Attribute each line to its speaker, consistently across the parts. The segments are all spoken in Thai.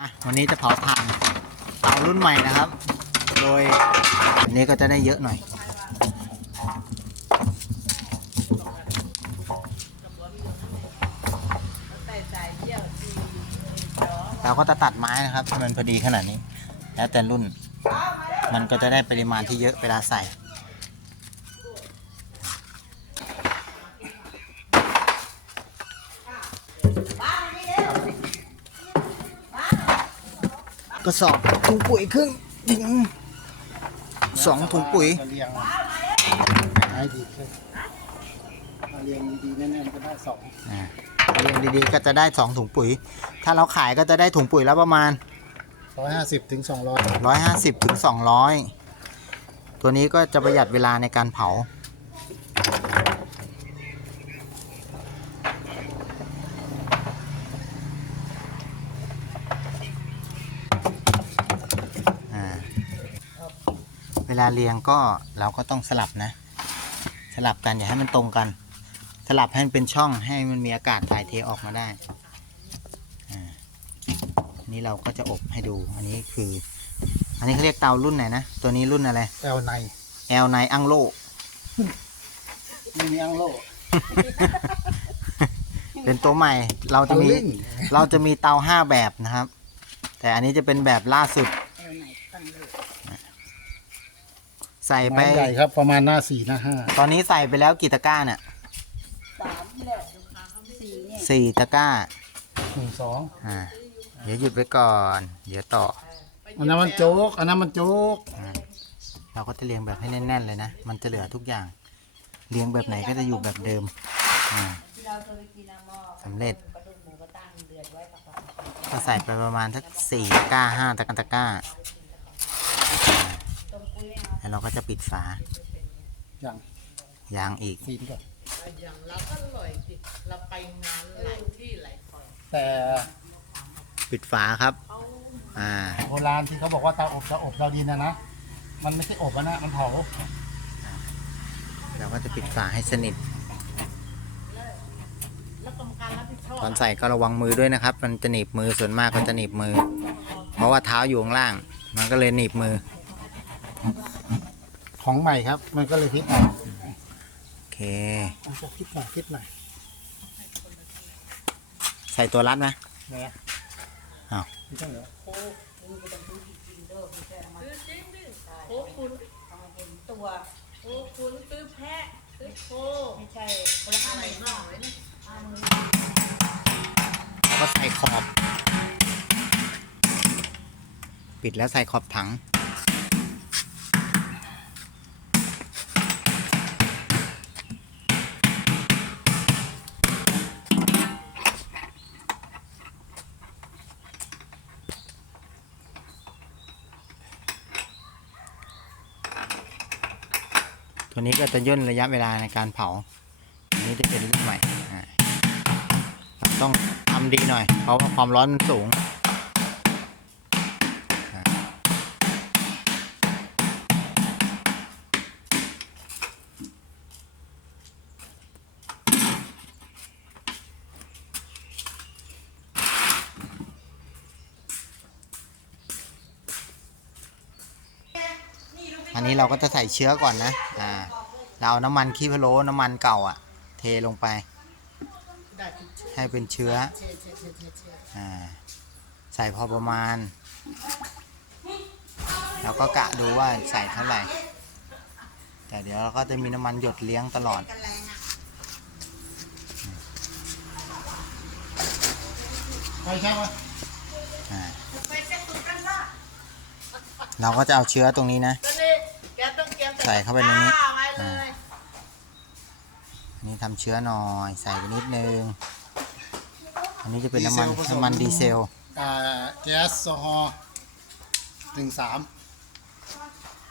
Speaker 1: อะวันนี้จะเผาถ่านเตารุ่นใหม่นะครับ โดยอันนี้ก็จะได้เยอะหน่อย เราก็จะตัดไม้นะครับให้มันพอดีขนาดนี้ แล้วแต่รุ่น มันก็จะได้ปริมาณที่เยอะเวลาใส่ กระสอบถุงปุ๋ยครึ่งถึงสองถุงปุ๋ย
Speaker 2: เรียงขายดีขึ้นถ้าเรียงดีๆแน่นๆก็ได้สอง
Speaker 1: อ่าเรียงดีๆก็จะได้สองถุงปุ๋ย ถ้าเราขายก็จะได้ถุงปุ๋ยแล้วประมาณ
Speaker 2: ร้อยห้าสิบถึงสองร้อย
Speaker 1: 150ถึง200ตัวนี้ก็จะประหยัดเวลาในการเผาอ่า เวลาเรียงก็เราก็ต้องสลับนะ สลับกันอย่าให้มันตรงกัน สลับให้มันเป็นช่องให้มันมีอากาศถ่ายเทออกมาได้อ่าอันนี้เราก็จะอบให้ดู อันนี้คือ อันนี้เขาเรียกเตารุ่นไหนนะ ตัวนี้รุ่นอะไร
Speaker 2: แอลใน
Speaker 1: L ในอังโล
Speaker 2: ไม่มีอังโล
Speaker 1: เป็นตัวใหม่ เราจะมี
Speaker 2: เตาลิ่ง
Speaker 1: เราจะมีเตาห้าแบบนะครับ แต่อันนี้จะเป็นแบบล่าสุด ใส่ไป
Speaker 2: ไม้ใหญ่ครับประมาณหน้าสี่หน้าห้า
Speaker 1: ตอนนี้ใส่ไปแล้วกี่ตะกร้าเนี่ย
Speaker 3: สามแหละสี่เนี่ย
Speaker 1: สี่ตะกร้า
Speaker 2: หนึ่งสอง
Speaker 1: อ่า เดี๋ยวหยุดไว้ก่อน เดี๋ยวต่อ
Speaker 2: อันนั้นมันโจ๊กอันนั้นมันโจ๊ก
Speaker 1: เราก็จะเรียงแบบให้แน่น ๆ เลยนะ มันจะเหลือทุกอย่าง เรียงแบบไหนก็จะอยู่แบบเดิม อ่าสำเร็จ ก็ใส่ไปประมาณสักสี่ตะกร้าห้าตะกร้าตะกร้าอ่า แล้วเราก็จะปิดฝา
Speaker 2: อย่าง
Speaker 1: ยางอีก
Speaker 2: สี่ดีกว่า
Speaker 4: อย่างเราก็อร่อยสิเราไปงานหลายที่หลายคน
Speaker 2: แต่
Speaker 1: ปิดฝาครับ อ่า
Speaker 2: โบราณที่เขาบอกว่าเตาอบเตาอบเตาดินนะนะ มันไม่ใช่อบอะนะ มันเผา
Speaker 1: เราก็จะปิดฝาให้สนิท
Speaker 4: แล้วกรรมการรับผิดชอบ
Speaker 1: ตอนใส่ก็ระวังมือด้วยนะครับ มันจะหนีบมือส่วนมากก็จะหนีบมือ เพราะว่าเท้าอยู่ข้างล่าง มันก็เลยหนีบมือ
Speaker 2: ของใหม่ครับ มันก็เลยพิษหน่อย
Speaker 1: โอเค
Speaker 2: อะพิษหน่อยพิษหน่อย
Speaker 1: ใส่ตัวรัดไหม
Speaker 2: เนี่ย
Speaker 1: อ้าว
Speaker 2: ไม่ใช่เหรอ
Speaker 4: ซื้อจริงดิโอ้คุณ
Speaker 3: ตัว
Speaker 4: โอ้คุณซื้อแพะซื้อโค
Speaker 3: ไม่ใช่
Speaker 4: คนละอะไรหน่อยนะ
Speaker 1: แล้วก็ใส่ขอบ ปิดแล้วใส่ขอบถัง ตัวนี้ก็จะย่นระยะเวลาในการเผา อันนี้จะเป็นรุ่นใหม่ ต้องทำดีหน่อย เพราะว่าความร้อนมันสูง นี้เราก็จะใส่เชื้อก่อนนะ อ่า เราเอาน้ำมันขี้พะโล้น้ำมันเก่าอะ่ะ เทลงไป ให้เป็นเชื้อ อ่า ใส่พอประมาณ เราก็กะดูว่าใส่เท่าไหร่ แต่เดี๋ยวเราก็จะมีน้ำมันหยดเลี้ยงตลอด
Speaker 2: ไม่ใช่ไหม
Speaker 1: เราก็จะเอาเชื้อตรงนี้นะ ใส่เข้าไปในนี้
Speaker 4: ข้าวไว้เลย
Speaker 1: อันนี้ทำเชื้อหน่อยใส่ไปนิดนึง อันนี้จะเป็นน้ำมันน้ำมันดีเซล
Speaker 2: อ่าแก๊สโซฮอล์หนึ่งสาม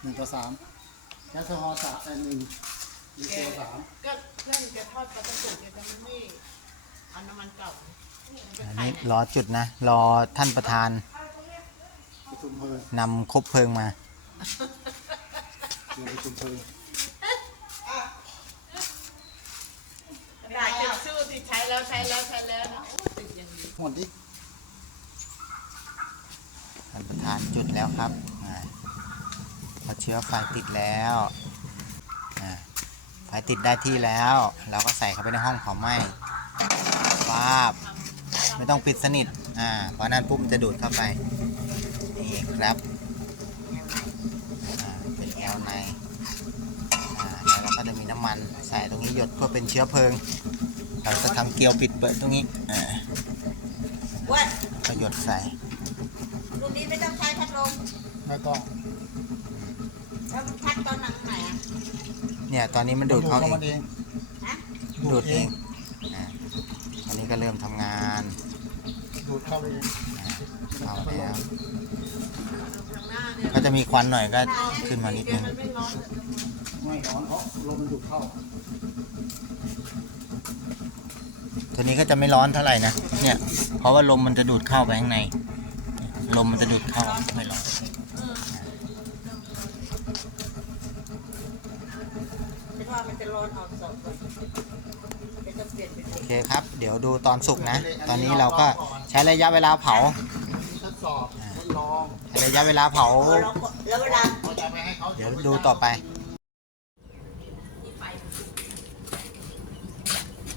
Speaker 2: หนึ่งต่อสามแก๊สโซฮอล์สามแต่หนึ่งดีเซลสาม
Speaker 4: ก็เพื่อนแกทอดปลาตะกุกแกจะไม่นี่เอาน้ำมันเก่า
Speaker 1: อันนี้รอจุดนะ รอท่านประธาน
Speaker 2: ประชุมเพลิง
Speaker 1: นำคบเพลิงมา
Speaker 2: เรียนประชุมเพลิง
Speaker 4: อยากจะชื่อที่ใช้แล้วใช้แล้วใช้แล้วนะโอ้ติดอย่างนี้
Speaker 2: หมดดิ
Speaker 1: ท่านประธานจุดแล้วครับอ่าพอเชื้อไฟติดแล้วอ่าไฟติดได้ที่แล้ว เราก็ใส่เข้าไปในห้องเผาไหม้ป้าบ ไม่ต้องปิดสนิทอ่าเพราะนั้นปุ๊บมันจะดูดเข้าไป นี่ครับอ่า เป็นแอลในอ่าแล้วเราก็จะมีน้ำมันใส่ตรงนี้หยดเพื่อเป็นเชื้อเพลิง เราจะทำเกลียวปิดเปิดตรงนี้อ่า
Speaker 4: ว่า
Speaker 1: ก็หยดใส่
Speaker 4: รุ่นนี้ไม่ต้องใช้พัดลม
Speaker 2: ไม่ต้อง
Speaker 4: แล้วมันพัดตอนหนังไหนอะ
Speaker 1: เนี่ยตอนนี้มันดูดเข้าเอง
Speaker 2: มันเอง
Speaker 4: ฮะ
Speaker 1: ดูดเองอ่าตอนนี้ก็เริ่มทำงาน
Speaker 2: ดูดเข้าไปเอง
Speaker 1: เอาแล้ว ก็จะมีควันหน่อยก็ขึ้นมานิดนึง
Speaker 2: ไม่ร้อนเพราะลมมันดูดเข้า
Speaker 1: ตัวนี้ก็จะไม่ร้อนเท่าไหร่นะเนี่ยเพราะว่าลมมันจะดูดเข้าไปข้างใน ลมมันจะดูดเข้าไม่ร้อน
Speaker 4: เป็นต้องเปลี่ยนเป็น
Speaker 1: โอเคครับ เดี๋ยวดูตอนสุกนะ ตอนนี้เราก็ใช้ระยะเวลาเผา ระยะเวลาเผา
Speaker 4: แล้วแล้วเวลา
Speaker 2: เราจะไปให้เขา
Speaker 1: เดี๋ยวดูต่อไป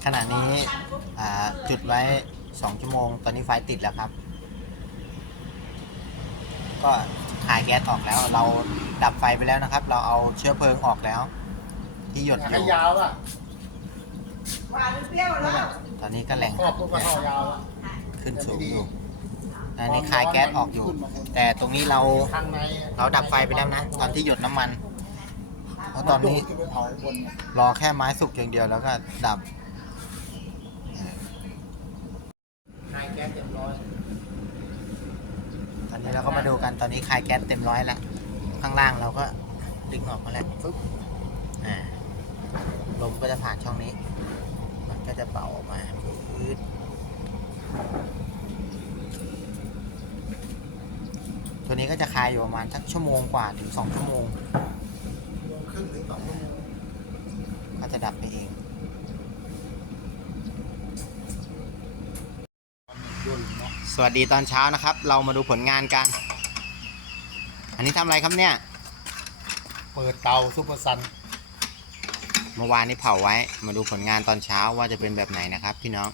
Speaker 1: ขณะนี้อ่าจุดไว้ 2 ชั่วโมง ตอนนี้ไฟติดแล้วครับ ก็คายแก๊สออกแล้ว เราดับไฟไปแล้วนะครับ เราเอาเชื้อเพลิงออกแล้ว ที่หยดอ
Speaker 2: ให้
Speaker 1: ยู่
Speaker 2: ยาวอะ
Speaker 4: หวานเปรี้ยวแล้ว
Speaker 1: ตอนนี้ก็แหล่ง
Speaker 2: ครอบปุ๊บก็เข้ายาวอะ
Speaker 1: ขึ้นสูงอยู่ อันนี้คายแก๊สออกอยู่ แต่ตรงนี้เราเราดับไฟไปแล้วนะ ตอนที่หยดน้ำมันเพราะตอนนี้รอแค่ไม้สุกอย่างเดียวแล้วก็ดับ
Speaker 2: คลายแก๊สเรียบร้อย
Speaker 1: ตอนนี้เราก็มาดูกันตอนนี้คลายแก๊สเต็มร้อยแล้วข้างล่างเราก็ดึงออกมาแล้วปึ๊บอ่าลมก็จะผ่านช่องนี้ มันก็จะเป่าออกมาปื๊ด ตัวนี้ก็จะคลายอยู่ประมาณสักชั่วโมงกว่าถึงสองชั่วโมง
Speaker 2: ครึ่งถึงสองชั่วโมง
Speaker 1: ก็จะดับไปเอง
Speaker 2: ยุ่นเนาะ
Speaker 1: สวัสดีตอนเช้านะครับ เรามาดูผลงานกัน อันนี้ทำอะไรครับเนี่ย
Speaker 2: เปิดเตาซุปเปอร์ซัน
Speaker 1: เมื่อวานนี้เผาไว้ มาดูผลงานตอนเช้าว่าจะเป็นแบบไหนนะครับพี่น้อง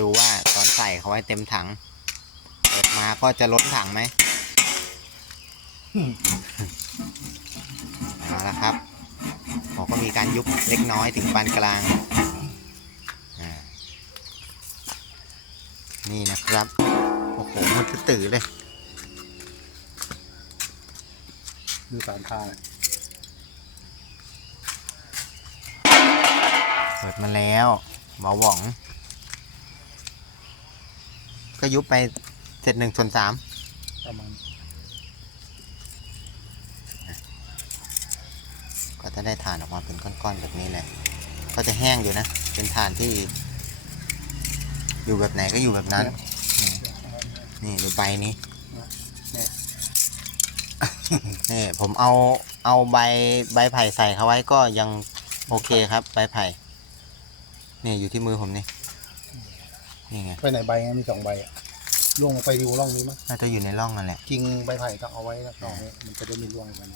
Speaker 1: ดูว่าตอนใส่เขาไว้เต็มถัง เปิดมาก็จะล้นถังไหมเอาละครับผมก็มีการยุบเล็กน้อยถึงปานกลางอ่านี่นะครับ โอ้โห มันตื่อๆเลย
Speaker 2: ดูสามทาง
Speaker 1: เปิดมาแล้วเบาหว่อง ก็ยุบไปเสร็จหนึ่งส่วนสาม
Speaker 2: ประมาณ
Speaker 1: ก็จะได้ถ่านออกมาเป็นก้อนๆแบบนี้แหละก็จะแห้งอยู่นะ เป็นถ่านที่ อยู่แบบไหนก็อยู่แบบนั้น นี่นี่ดูใบนี้
Speaker 2: เนี่ย
Speaker 1: นี่ผมเอาเอาใบใบไผ่ใส่เขาไว้ก็ยังโอเคครับ ใบไผ่นี่อยู่ที่มือผมนี่ นี่ไง
Speaker 2: ไปไหนใบไงมีสองใบอะล่วงไปดูร่องนี้มั้ง
Speaker 1: น่าจะอยู่ในร่องนั่นแหละ
Speaker 2: จริงใบไผ่ต้องเอาไว้นะร่องนี้มันจะได้ไม่ร่วงกัน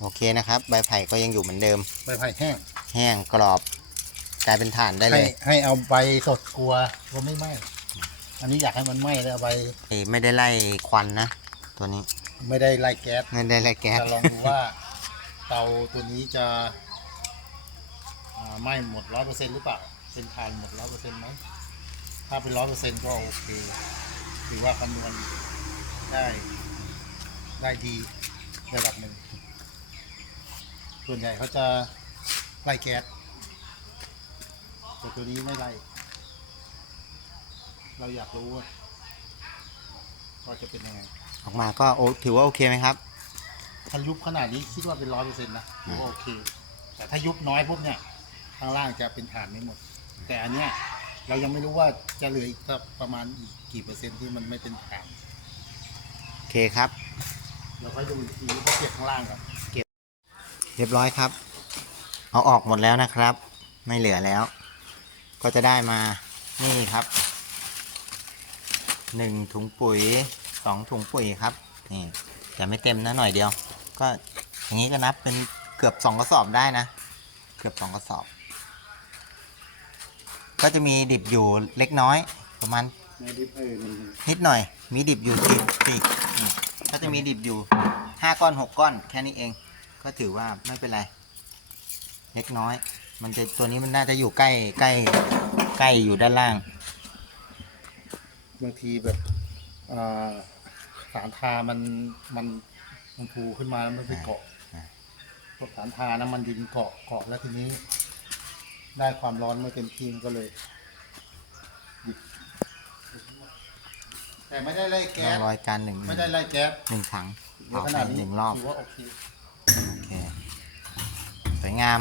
Speaker 1: โอเคนะครับ ใบไผ่ก็ยังอยู่เหมือนเดิม
Speaker 2: ใบไผ่แห้ง
Speaker 1: แห้งกรอบกลายเป็นถ่านได้เล
Speaker 2: ให้
Speaker 1: ย
Speaker 2: ให้เอาใบสดกลัวกลัวไม่ไหม้อันนี้อยากให้มันไหม้แล้วเอาใบ
Speaker 1: เอ้ยไม่ได้ไล่ควันนะ ตัวนี้
Speaker 2: ไม่ได้ไล่แก๊ส
Speaker 1: ไม่ได้ไล่แก๊ส
Speaker 2: จะลองดูว่าเตาตัวนี้จะอ่าไหม้หมดร้อยเปอร์เซ็นต์หรือเปล่าเป็นทานหมดร้อยเปอร์เซ็นต์ไหม ถ้าเป็นร้อยเปอร์เซ็นต์ก็โอเคถือว่าคำนวณได้ได้ดีระดับหนึ่ง ส่วนใหญ่เขาจะไล่แก๊สแต่ตัวนี้ไม่ไล่ เราอยากรู้ว่าว่าจะเป็นยังไง
Speaker 1: ออกมาก็โอถือว่าโอเคไหมครับ
Speaker 2: ถ้ายุบขนาดนี้คิดว่าเป็นร้อยเปอร์เซ็นต์นะถือว่าโอเค แต่ถ้ายุบน้อยปุ๊บเนี่ย ข้างล่างจะเป็นฐานไม่หมด แต่อันเนี้ย เรายังไม่รู้ว่าจะเหลืออีกสักประมาณอีกกี่เปอร์เซ็นต์ที่มันไม่เป็นฐาน
Speaker 1: โอเคครับ
Speaker 2: เราก็ดูอีกทีว่าเก็บข้างล่างครับ
Speaker 1: เรียบร้อยครับ เอาออกหมดแล้วนะครับ ไม่เหลือแล้ว ก็จะได้มานี่ครับหนึ่งถุงปุ๋ยสองถุงปุ๋ยครับนี่แต่ไม่เต็มนะหน่อยเดียว ก็อย่างนี้ก็นับเป็นเกือบสองกระสอบได้นะ เกือบสองกระสอบ ก็จะมีดิบอยู่เล็กน้อยประมาณ
Speaker 2: ในดิฟเออมัน
Speaker 1: นิดหน่อย มีดิบอยู่สี่สี่นี่ก็จะมีดิบอยู่ห้าก้อนหกก้อน แค่นี้เอง ก็ถือว่าไม่เป็นไร เล็กน้อย มันจะตัวนี้มันน่าจะอยู่ใกล้ใกล้ใกล้อยู่ด้านล่าง
Speaker 2: บางทีแบบอ่าฐานทามันมันมันพูขึ้นมาแล้วมันไปเกาะ
Speaker 1: อ่า
Speaker 2: พวกฐานทานะมันดินเกาะเกาะแล้วทีนี้ ได้ความร้อนไม่เต็มที่มันก็เลยหยุดแต่ไม่ได้ไล่
Speaker 1: ร่
Speaker 2: แก๊
Speaker 1: อง
Speaker 2: ส
Speaker 1: รอยการหนึ่ง
Speaker 2: ไม่ได้ไล่แก๊ส
Speaker 1: หนึ่งถัง
Speaker 2: เย
Speaker 1: เผา
Speaker 2: อะข
Speaker 1: ไป
Speaker 2: นาดนี้
Speaker 1: หนึ่งรอบ
Speaker 2: ถือว่าโอเค
Speaker 1: โอเคสวยงาม